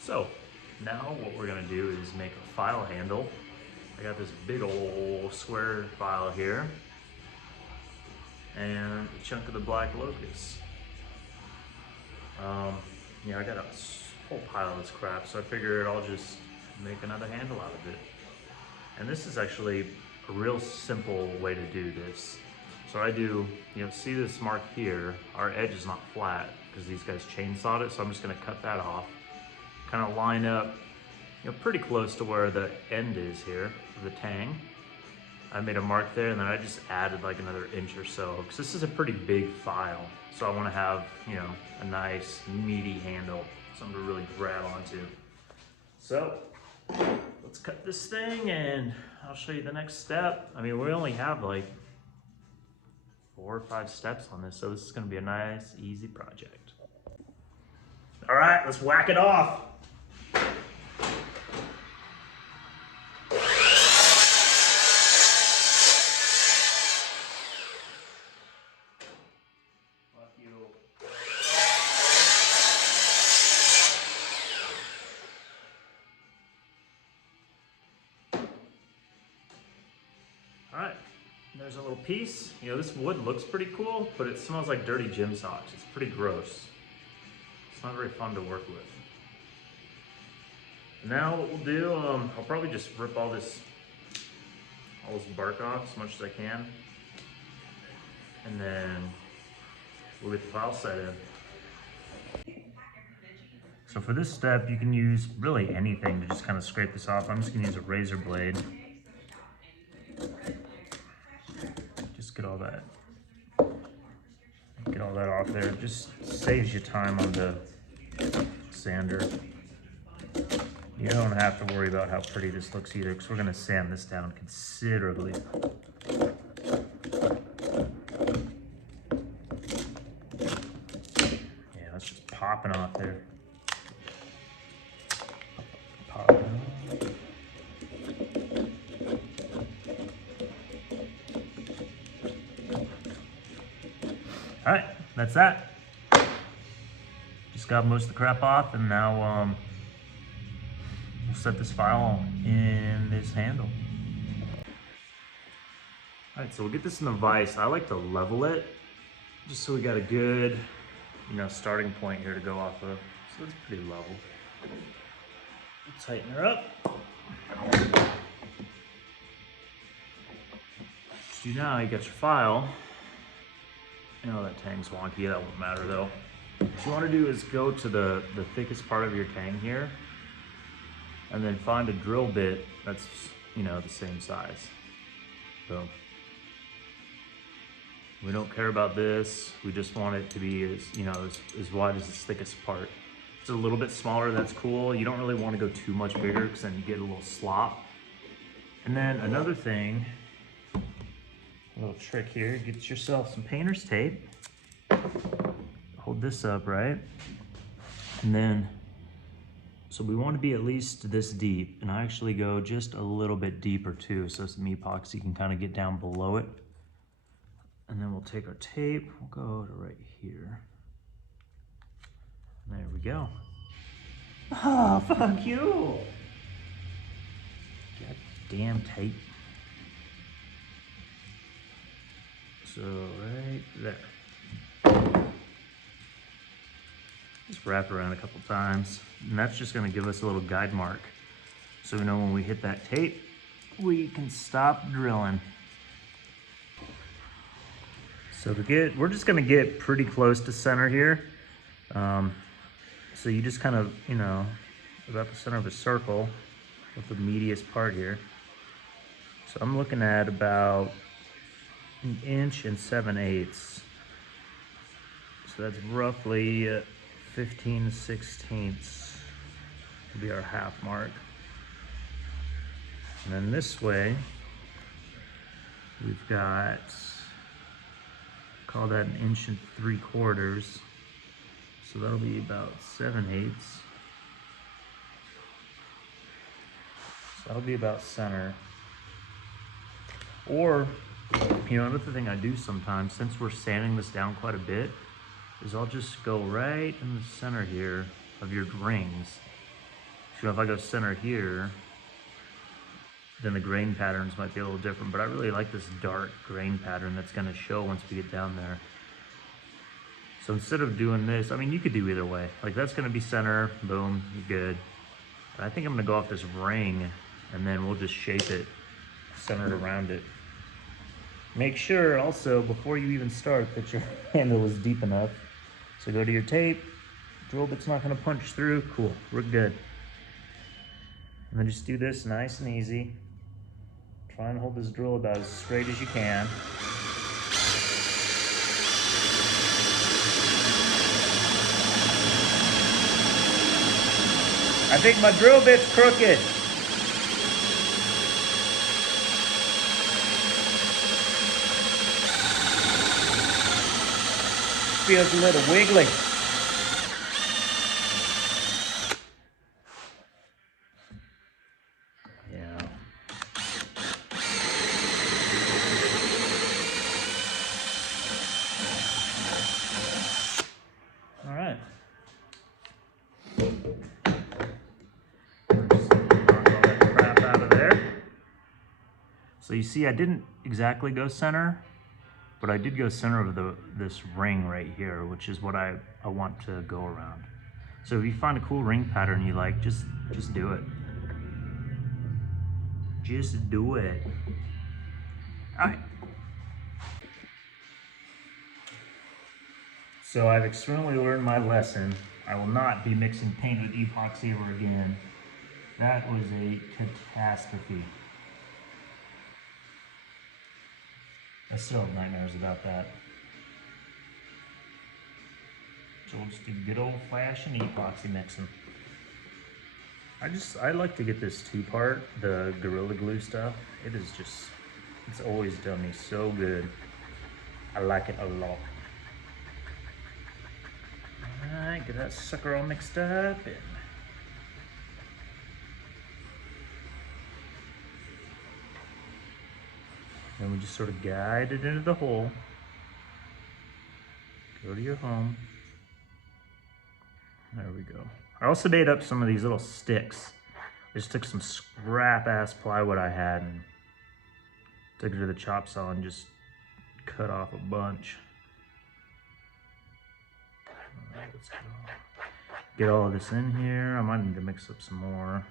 So now what we're gonna do is make a file handle. I got this big old square file here and a chunk of the black locust. Yeah, I got a whole pile of this crap, so I figured I'll just make another handle out of it. And this is actually a real simple way to do this. So I do, see this mark here, our edge is not flat because these guys chainsawed it, so I'm just gonna cut that off. Kind of line up, pretty close to where the end is here, of the tang. I made a mark there, and then I just added like another inch or so, because this is a pretty big file. So I wanna have, a nice meaty handle, something to really grab onto. So let's cut this thing and I'll show you the next step. I mean, we only have like 4 or 5 steps on this, so this is gonna be a nice, easy project. All right, let's whack it off. All right, there's a little piece. This wood looks pretty cool, but it smells like dirty gym socks. It's pretty gross. It's not very fun to work with. Now what we'll do, I'll probably just rip all this bark off as much as I can. And then we'll get the file set in. So for this step, you can use really anything to just kind of scrape this off. I'm just gonna use a razor blade. Just get all that off there. It just saves you time on the sander. You don't have to worry about how pretty this looks either, because we're gonna sand this down considerably. Yeah, that's just popping off there. Popping off. All right, that's that. Just got most of the crap off, and now we'll set this file in this handle. All right, so we'll get this in the vise. I like to level it, just so we got a good, starting point here to go off of. So it's pretty level. Tighten her up. So now you got your file. That tang's wonky, that won't matter though. What you want to do is go to the thickest part of your tang here, and then find a drill bit that's, the same size. So we don't care about this. We just want it to be as wide as its thickest part. If it's a little bit smaller, that's cool. You don't really want to go too much bigger, because then you get a little slop. And then another thing, a little trick here, get yourself some painter's tape. Hold this up, right? And then, so we want to be at least this deep, and I actually go just a little bit deeper too, so some epoxy can kind of get down below it. And then we'll take our tape, we'll go to right here. There we go. Oh, fuck you! God damn tape. So right there. Just wrap around a couple times, and that's just gonna give us a little guide mark. So we know when we hit that tape, we can stop drilling. So we're just gonna get pretty close to center here. So you just kind of, about the center of a circle with the meatiest part here. So I'm looking at about 1 7/8 inches. So that's roughly 15 16ths will be our half mark. And then this way, we've got, call that 1 3/4 inches. So that'll be about 7/8. So that'll be about center. Or, another thing I do sometimes, since we're sanding this down quite a bit, is I'll just go right in the center here of your rings So if I go center here, then the grain patterns might be a little different, but I really like this dark grain pattern that's gonna show once we get down there. So instead of doing this, I mean, you could do either way. Like that's gonna be center, boom, you're good. But I think I'm gonna go off this ring and then we'll just shape it centered around it. Make sure also, before you even start, that your handle is deep enough. So go to your tape, drill bit's not gonna punch through, cool, we're good. And then just do this nice and easy. Try and hold this drill about as straight as you can. I think my drill bit's crooked. Feels a little wiggly. Yeah. All right. Just knock all that crap out of there. So you see, I didn't exactly go center, but I did go center of this ring right here, which is what I want to go around. So if you find a cool ring pattern you like, just do it. Just do it. All right. So I've extremely learned my lesson. I will not be mixing paint with epoxy ever again. That was a catastrophe. I still have nightmares about that. So we'll just do good old-fashioned epoxy mixing. I like to get this two-part, the Gorilla Glue stuff. It is just, it's always done me so good. I like it a lot. Alright, get that sucker all mixed up and then we just sort of guide it into the hole. Go to your home. There we go. I also made up some of these little sticks. I just took some scrap ass plywood I had and took it to the chop saw and just cut off a bunch. All right, let's go. Get all of this in here. I might need to mix up some more.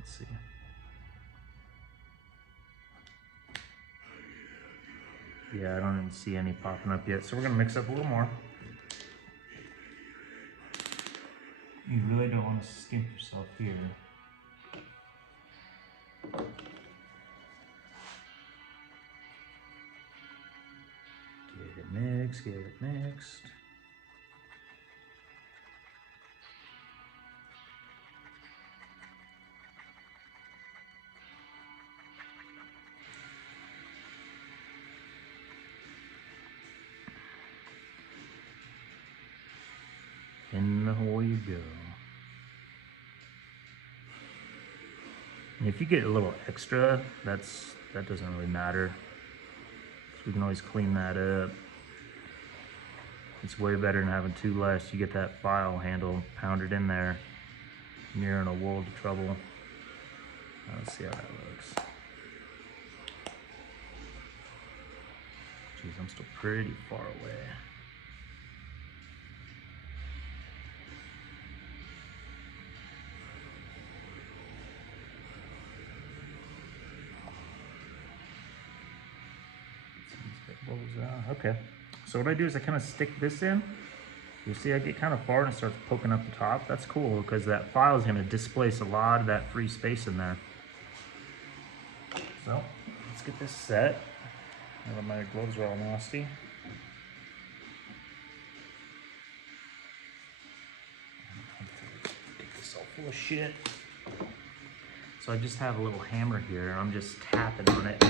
Let's see. Yeah, I don't even see any popping up yet, so we're gonna mix up a little more. You really don't want to skimp yourself here. Get it mixed, get it mixed. In the hole you go. And if you get a little extra, that doesn't really matter. So we can always clean that up. It's way better than having two less. You get that file handle pounded in there, and you're in a world of trouble. Let's see how that looks. Jeez, I'm still pretty far away. Okay, so what I do is I kind of stick this in. You see I get kind of far and it starts poking up the top. That's cool because that file is going to displace a lot of that free space in there. So let's get this set. My gloves are all nasty. Get this all full of shit. So I just have a little hammer here and I'm just tapping on it.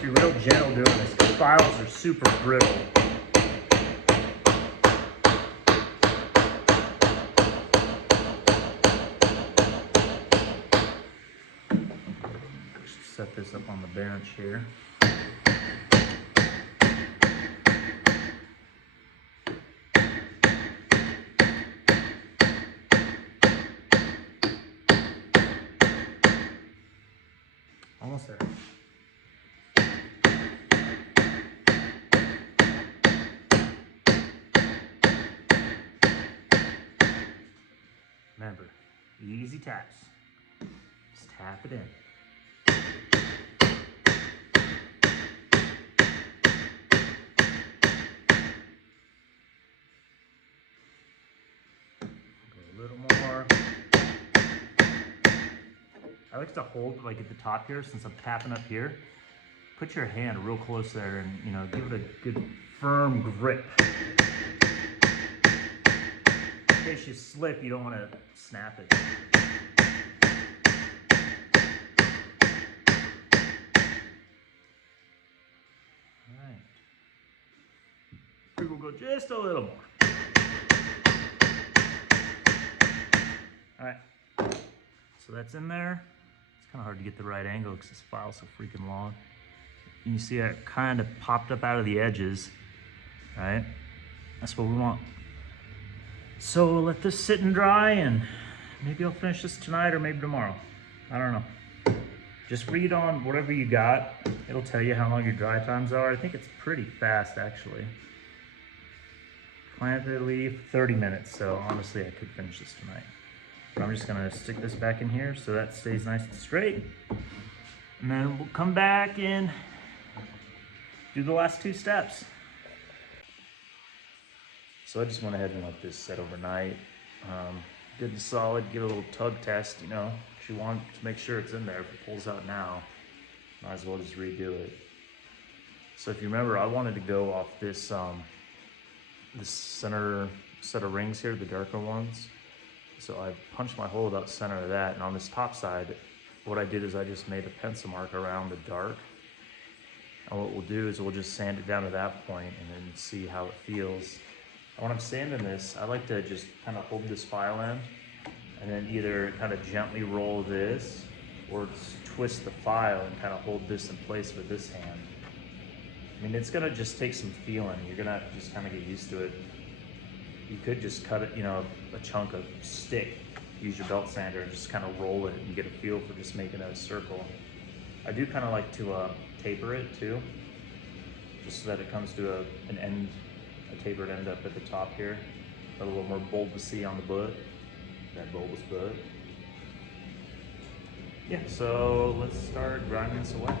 Be real gentle doing this because files are super brittle. Just set this up on the bench here. Easy taps. Just tap it in. A little more. I like to hold like at the top here, since I'm tapping up here. Put your hand real close there and, you know, give it a good firm grip. In case you slip, you don't want to snap it. All right. We will go just a little more. All right. So that's in there. It's kind of hard to get the right angle because this file's so freaking long. And you see it kind of popped up out of the edges, right? That's what we want. So we'll let this sit and dry, and maybe I'll finish this tonight or maybe tomorrow. I don't know. Just read on whatever you got. It'll tell you how long your dry times are. I think it's pretty fast, actually. Plant the leaf, 30 minutes. So honestly, I could finish this tonight. But I'm just gonna stick this back in here so that stays nice and straight. And then we'll come back and do the last 2 steps. So I just went ahead and let this set overnight. Good and solid, give it a little tug test, you know. If you want to make sure it's in there. If it pulls out now, might as well just redo it. So if you remember, I wanted to go off this this center set of rings here, the darker ones. So I punched my hole about center of that, and on this top side, what I did is I just made a pencil mark around the dark. And what we'll do is we'll just sand it down to that point and then see how it feels. And when I'm sanding this, I like to just kind of hold this file end and then either kind of gently roll this or just twist the file and kind of hold this in place with this hand. I mean, it's gonna just take some feeling. You're gonna have to just kind of get used to it. You could just cut it, you know, a chunk of stick, use your belt sander and just kind of roll it and get a feel for just making a circle. I do kind of like to taper it too, just so that it comes to an end, a tapered end up at the top here. A little more bulbousy on the bud, that bulbous bud. Yeah, so let's start grinding this away.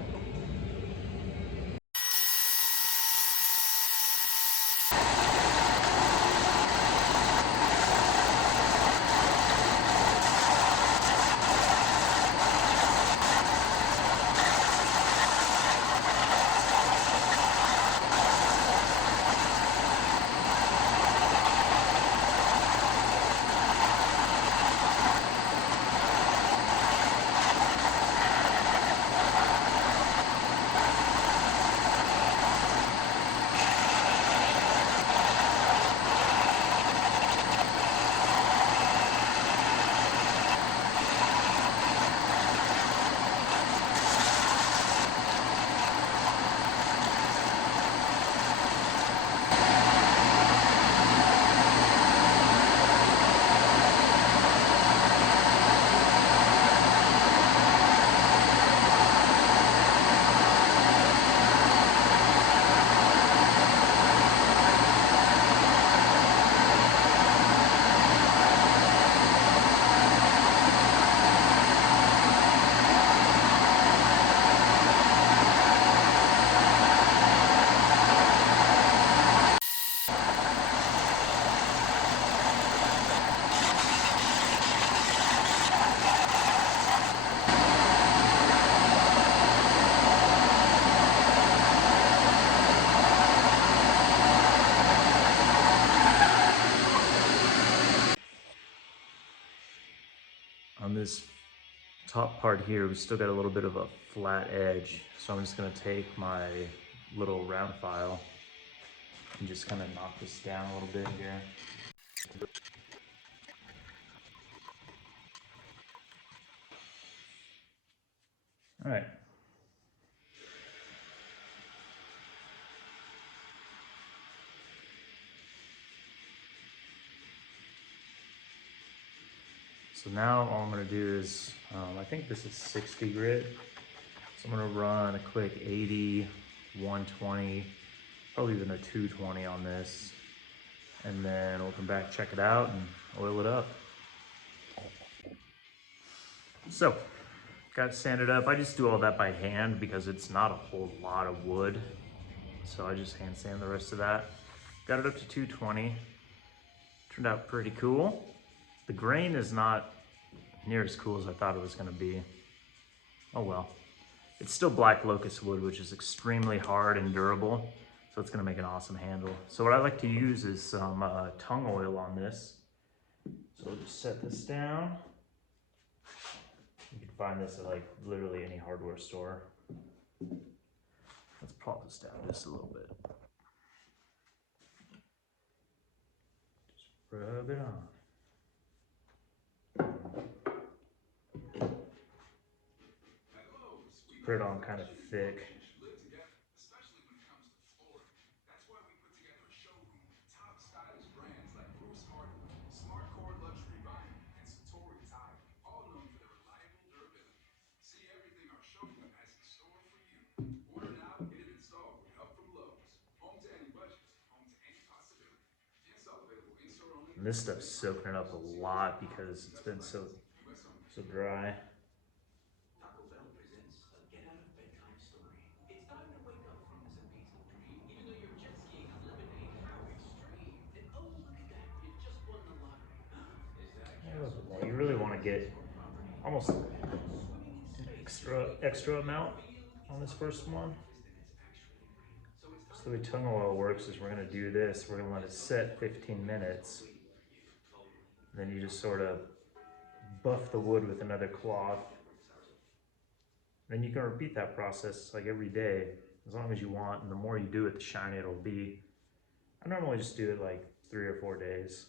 On this top part here, we still got a little bit of a flat edge. So I'm just gonna take my little round file and just kind of knock this down a little bit here. All right. So now all I'm gonna do is, I think this is 60 grit. So I'm gonna run a quick 80, 120, probably even a 220 on this. And then we'll come back, check it out and oil it up. So, got it sanded up. I just do all that by hand because it's not a whole lot of wood. So I just hand sand the rest of that. Got it up to 220. Turned out pretty cool. The grain is not near as cool as I thought it was gonna be. Oh well. It's still black locust wood, which is extremely hard and durable. So it's gonna make an awesome handle. So what I like to use is some tung oil on this. So we'll just set this down. You can find this at like literally any hardware store. Let's pop this down just a little bit. Just rub it on. Put it on kind of thick. And this stuff's soaking it up a lot because it's been so dry. Taco Bell presents a get out of bedtime story. It's time to wake up from this amazing dream. Even though you're jet skiing on lemonade, how extreme! And oh, look at that, you just won the lottery. Is that a A little bit castle, more. You really want to get or property? almost Or swimming in an space? extra amount on this first one. So the way tung oil works is we're gonna do this. We're gonna let it set 15 minutes. Then you just sort of buff the wood with another cloth. Then you can repeat that process like every day, as long as you want. And the more you do it, the shinier it'll be. I normally just do it like 3 or 4 days.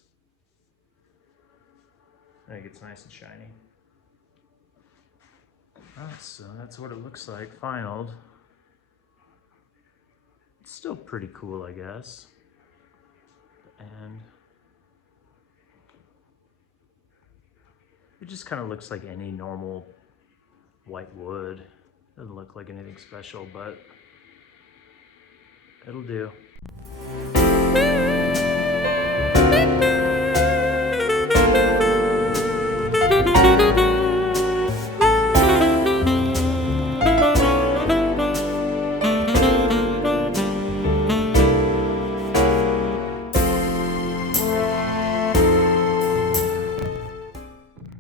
Then it gets nice and shiny. Alright, so that's what it looks like finalled. It's still pretty cool, I guess. And it just kind of looks like any normal white wood. Doesn't look like anything special, but it'll do.